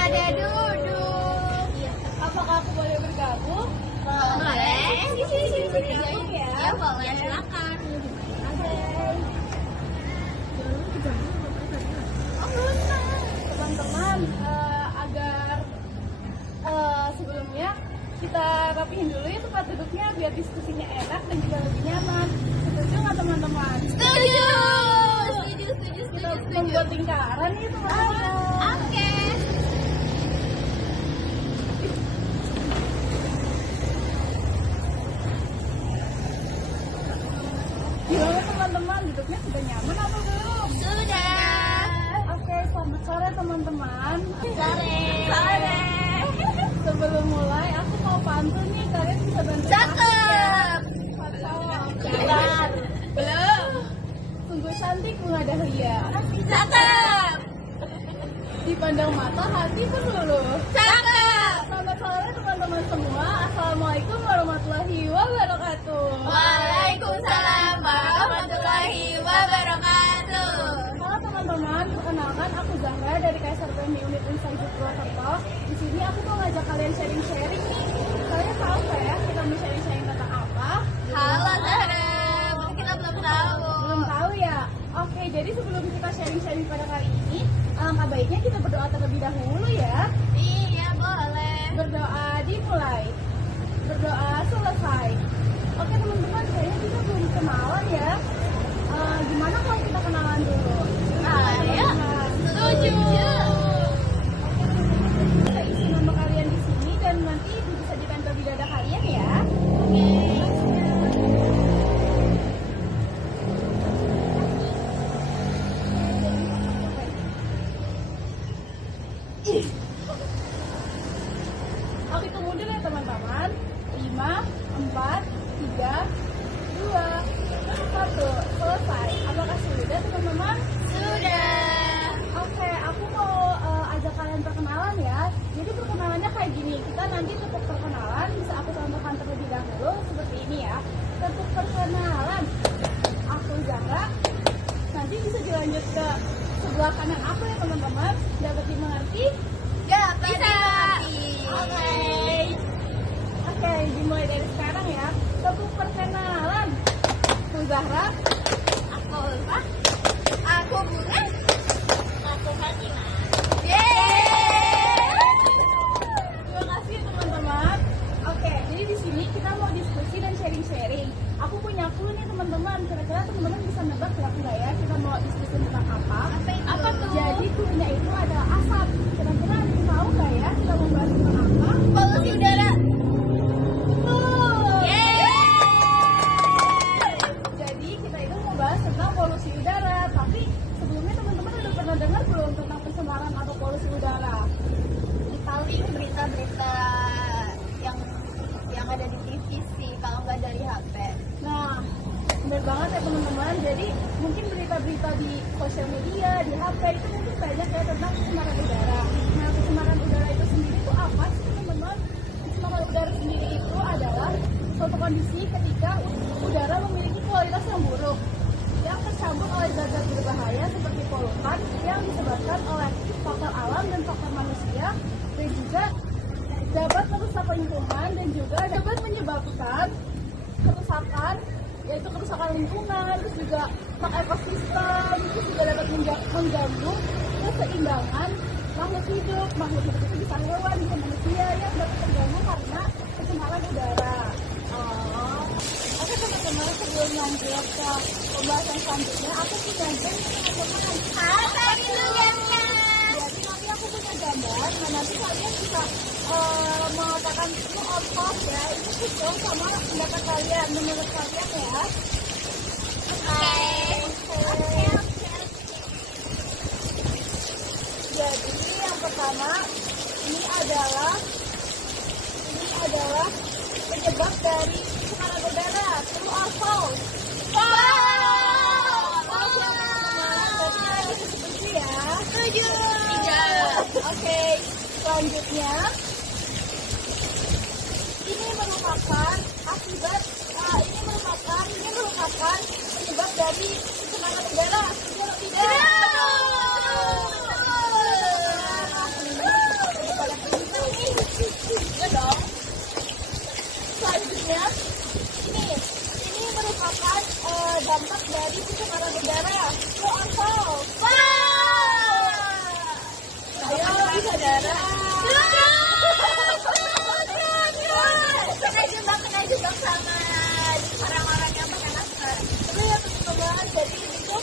pada duduk. Iya. Apakah aku boleh bergabung? Boleh. Sini ya. Ya boleh, silakan. Teman-teman, agar sebelumnya kita rapihin dulu ya tempat duduknya biar diskusinya enak dan juga lebih nyaman. Setuju nggak teman-teman? Setuju. Kita membuat lingkaran ya teman-teman. Oke. Gimana teman-teman, duduknya sudah nyaman atau belum? Sudah. Oke, selamat sore teman-teman. Sore. Sebelum mulai, aku mau pantun nih, kalian bisa bantu aku Cakep. ya? Belum. Sungguh cantik bunga dahlia. Cakep. Dipandang mata, hati pun luluh. Cakep. Selamat sore teman-teman semua. Assalamualaikum warahmatullahi wabarakatuh. Waalaikumsalam warahmatullahi wabarakatuh. Halo teman-teman, perkenalkan aku Zahra dari Kaisar PMI Unit Insight Purwokerto. Di sini aku mau ngajak kalian sharing-sharing nih. Kalian tahu nggak ya kita mau sharing-sharing tentang apa? Halo Zahra. Mungkin kita belum tahu. Belum tahu ya? Oke, jadi sebelum kita sharing-sharing pada kali ini, alangkah baiknya kita berdoa terlebih dahulu ya. Iya boleh. Berdoa dimulai. Berdoa selesai. Oke teman-teman, kayaknya kita belum kenalan ya. Gimana kalau kita kenalan dulu? Ayo. Setuju. Kita isi nama kalian di sini dan nanti itu bisa ditempel di dada kalian ya. Oke, tunggu dulu ya teman-teman. 5, 4, 3, 2, 1. Selesai. Apakah sudah teman-teman? Sudah. Oke, aku mau ajak kalian perkenalan ya. Jadi perkenalannya kayak gini. Kita nanti untuk perkenalan bisa aku contohkan terlebih dahulu seperti ini ya. Untuk perkenalan, aku Zahra. Nanti bisa dilanjut ke sebelah kanan aku ya teman-teman. Dapat dimengerti? Dapat Bisa. dimengerti. Oke, dimulai dari sekarang ya. Untuk perkenalan, aku Zahra. Aku Ulfa. Aku Bunga. Aku Fatima. Terima kasih teman-teman. Oke, jadi di sini kita mau diskusi dan sharing-sharing. Aku punya clue nih teman-teman. Kira-kira teman-teman bisa nebak nggak ya kita mau diskusi tentang apa? Apa tuh? Jadi clue-nya itu adalah asap. Kira-kira ada yang tahu nggak ya kita mau bahas tentang apa? Polusi udara. Betul. Jadi kita itu mau bahas tentang polusi udara. Tapi sebelumnya teman-teman udah pernah dengar belum tentang pencemaran atau polusi udara? Paling berita-berita yang ada di TV sih, kalau nggak dari HP. Nah, benar banget ya teman-teman. Jadi mungkin berita-berita di sosial media, di HP itu mungkin banyak ya tentang pencemaran udara. Nah, pencemaran udara itu sendiri itu apa sih teman-teman? Pencemaran udara sendiri itu adalah suatu kondisi ketika udara memiliki kualitas yang buruk yang tercampur oleh zat-zat berbahaya seperti polutan yang disebabkan oleh faktor alam dan faktor manusia, dan juga dapat merusak lingkungan dan juga dapat menyebabkan kerusakan, yaitu kerusakan lingkungan, terus juga hak ekosistem, terus juga dapat mengganggu keseimbangan makhluk hidup. Makhluk hidup itu bisa hewan, bisa manusia yang dapat terganggu karena pencemaran udara. Oke teman-teman, sebelum lanjut ke pembahasan selanjutnya, aku punya game teman-teman. Apa itu gamenya? Jadi nanti aku punya gambar, nah nanti kalian bisa mengatakan true or false ya. Itu sesuai sama pendapat kalian, menurut kalian ya. Oke. Jadi yang pertama ini adalah penyebab dari pencemaran udara. True or false? False ya teman-teman. Berarti kita setuju ya. Setuju. Oke, selanjutnya ini merupakan penyebab dari pencemaran udara. Setuju atau tidak? udara. Kena jebak sama orang-orang yang pakai masker. Tapi ya teman-teman, jadi itu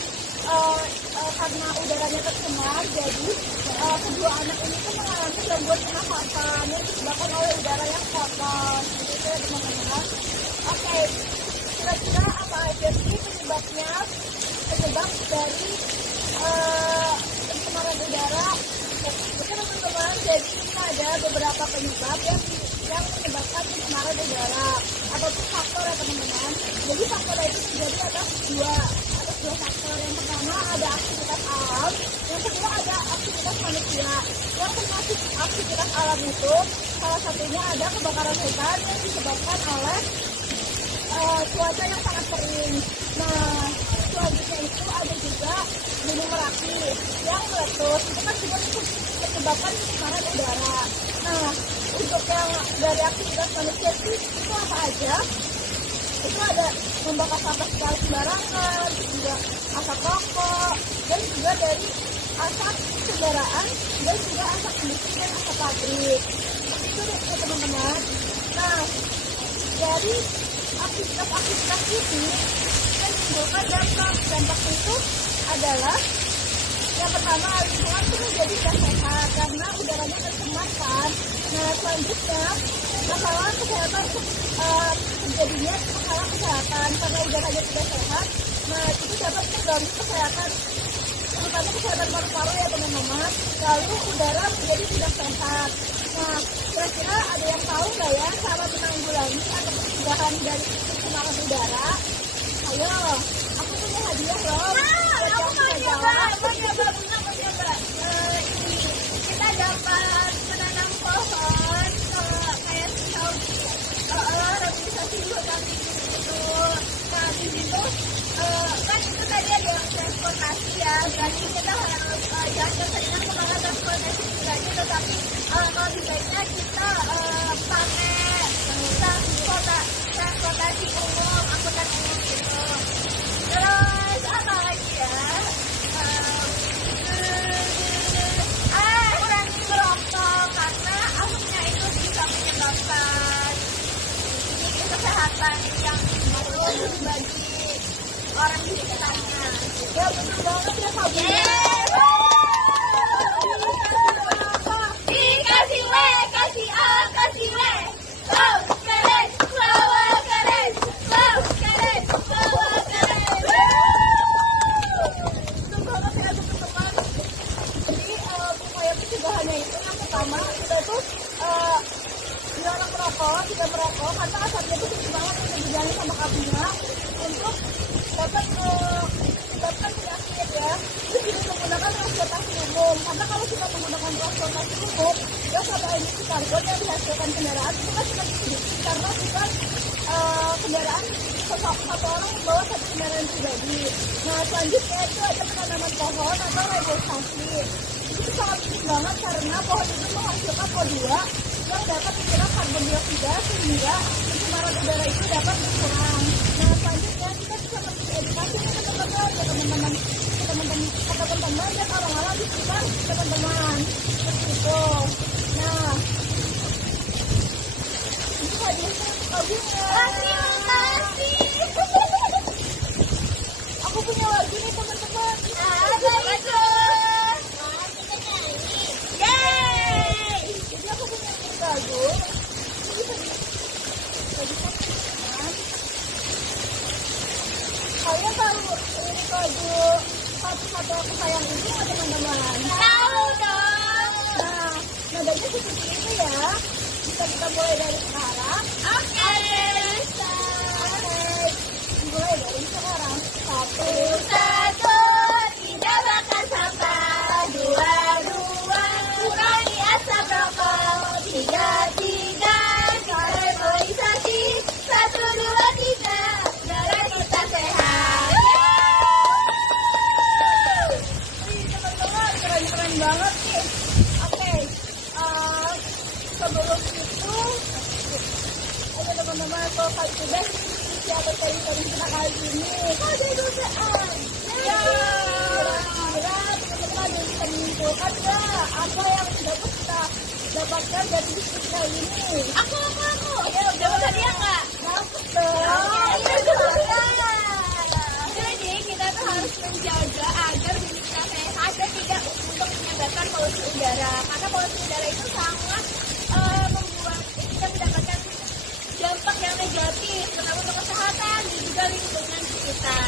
karena udaranya tercemar, jadi kedua anak ini tuh mengalami gangguan pernafasan yang disebabkan oleh udara yang kotor. Gitu ya teman-teman. Oke, kira-kira apa aja sih penyebab dari pencemaran udara? Oke teman-teman, jadi ini ada beberapa penyebab yang menyebabkan pencemaran udara ataupun faktor ya teman-teman. Jadi faktor itu terjadi atas dua faktor. Yang pertama ada aktivitas alam, yang kedua ada aktivitas manusia. Yang termasuk aktivitas alam itu salah satunya ada kebakaran hutan yang disebabkan oleh cuaca yang sangat kering. Nah, selanjutnya itu ada juga gunung Merapi yang meletus. Itu kan juga menyebabkan pencemaran udara. Nah, untuk yang dari aktivitas manusia itu apa aja? Itu ada membakar sampah segala sembarangan, juga asap rokok, dan juga dari asap kendaraan, dan juga asap industri dan asap pabrik. Itu deh ya teman-teman. Nah, dari aktivitas ini yang menimbulkan dampak. Dampak itu adalah yang pertama, lingkungan itu menjadi tidak sehat karena udaranya tercemar kan. Nah, selanjutnya masalah kesehatan terjadinya masalah kesehatan karena udaranya tidak sehat. Nah, itu dapat mengganggu kesehatan, terutama kesehatan paru-paru ya teman-teman. Lalu udara menjadi tidak sehat. Nah, kira-kira ada yang tahu nggak ya cara menanggulangi atau pencegahan dari pencemaran udara? Ayo, aku punya hadiah loh. Aku mau nyoba. Ini kita dapat menanam pohon kayak revitalisasi hutan itu. Nah, di situ kan itu tadi ada yang transportasi ya. Berarti kita harus jangan keseringan menggunakan transportasi pribadi, tetapi lebih baiknya kita pakai transportasi umum, angkutan umum gitu. Terus apa lagi ya? Kurangi merokok karena asapnya itu bisa menyebabkan kesehatan yang buruk bagi orang di sekitarnya. Ya betul banget ya Kak Bunda. Dikasih W, kasih A, kasih W. Wow, keren, wow, keren, wow, keren, wow, keren. Betul banget ya teman-teman. Jadi upaya pencegahannya itu yang pertama kita tuh dilarang merokok, tidak merokok karena asapnya itu tinggi banget untuk dijalan sama Kak Bunda untuk dapat menyebabkan penyakit ya. Terus juga menggunakan transportasi umum karena kalau kita menggunakan transportasi umum ya sama emisi karbon yang dihasilkan kendaraan itu kan semakin sedikit karena bukan kendaraan satu orang membawa satu kendaraan pribadi. Nah selanjutnya itu ada penanaman pohon atau reforestasi. Itu sangat penting banget karena pohon itu menghasilkan O2 yang dapat menyerap karbon dioksida sehingga pencemaran udara itu dapat berkurang. Nah selanjutnya kita bisa memberi edukasi ke teman-teman dan orang-orang di sekitar teman-teman seperti itu. Nah ini hadiahnya Kak Bunda. Aku punya lagu nih teman-teman. Apa itu? Yeay! Jadi aku punya lagu. Ini bisa teman. Kalian tahu ini lagu satu-satu aku sayang ini nggak teman-teman? Tahu dong. Nah, nadanya seperti itu ya. Bisa kita mulai dari sekarang. Oke. Oke, dimulai dari sekarang. Satu. Satu, tidak bakar sampah. Dua, kurangi asap rokok. Tiga, reboisasi. Satu, dua, tiga, negara kita sehat. Wih, teman-teman, keren-keren banget sih. Oke, sebelum itu, ayo teman-teman, kalau kalian udah siapa cari-cari kita kali ini? Ada dosaan. Ya, kira teman-teman ada yang bisa menyimpulkan nggak apa yang sudah kita menang dari diskusi kali ini? Aku. Ayo, Dapat hadiah nggak? Dapat dong. Jadi kita tuh harus menjaga agar kita sehat dan tidak untuk menyebabkan polusi udara. Karena polusi udara itu sangat membuat kita mendapatkan dampak yang negatif, terutama untuk kesehatan dan juga lingkungan sekitar.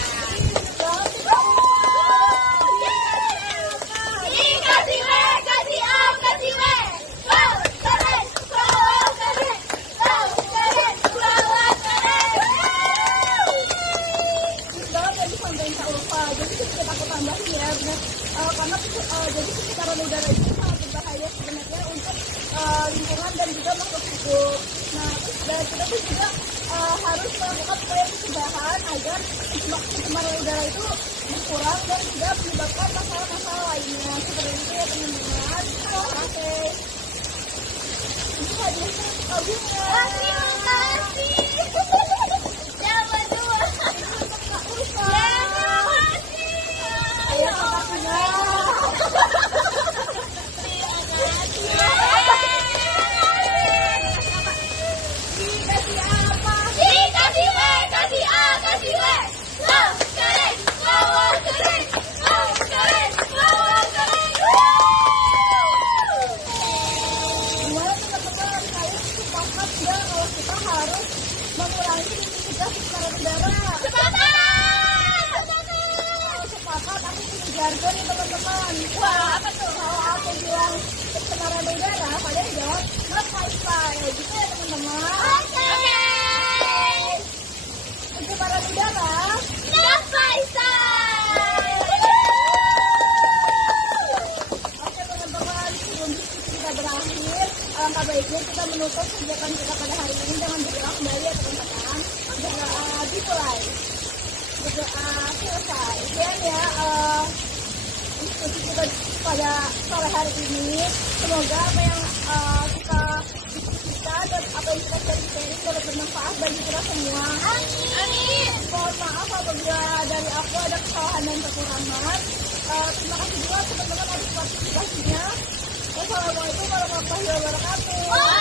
Kasih W, kasih A, kasih W. Wow, keren, wow, keren, wow, keren, wow, keren. Banget ya disampaikan Kak Ulfa. Jadi sedikit aku tambahin ya, benar. Karena jadi pencemaran udara itu sangat berbahaya sebenarnya untuk lingkungan dan juga makhluk hidup. Nah, dan kita tuh juga harus melakukan upaya pencegahan agar pencemaran udara itu berkurang dan juga menyebabkan masalah-masalah lainnya. Seperti itu ya teman-teman. Terima kasih. Ini hadiahnya untuk Kak Bunga. Terima kasih. Jawa dua. Kak Ulfa. Terima kasih. Ayo Kak Bunga. Dikasih apa? Dikasih W, kasih A, kasih W. Wow, keren, wow, keren, wow, keren, wow, keren. Gimana teman-teman, kalian sepakat nggak kalau kita harus mengurangi intensitas pencemaran udara? Sepakat, aku punya jargon nih teman-teman. Wah, apa tuh? Kalau aku bilang pencemaran udara, kalian jawab not lifestyle. Gitu ya teman-teman. Oke. Pencemaran udara. Not lifestyle. Oke teman-teman, sebelum diskusi kita berakhir, alangkah baiknya kita menutup kegiatan kita pada hari ini dengan berdoa kembali ya teman-teman. Berdoa dimulai. Berdoa selesai. Dan ya, diskusi kita pada sore hari ini, semoga apa yang kita diskusikan dan apa yang kita sharing dapat bermanfaat bagi kita semua. Amin. Mohon maaf apabila dari aku ada kesalahan dan kekurangan. Terima kasih juga teman-teman atas partisipasinya. Wassalamualaikum warahmatullahi wabarakatuh.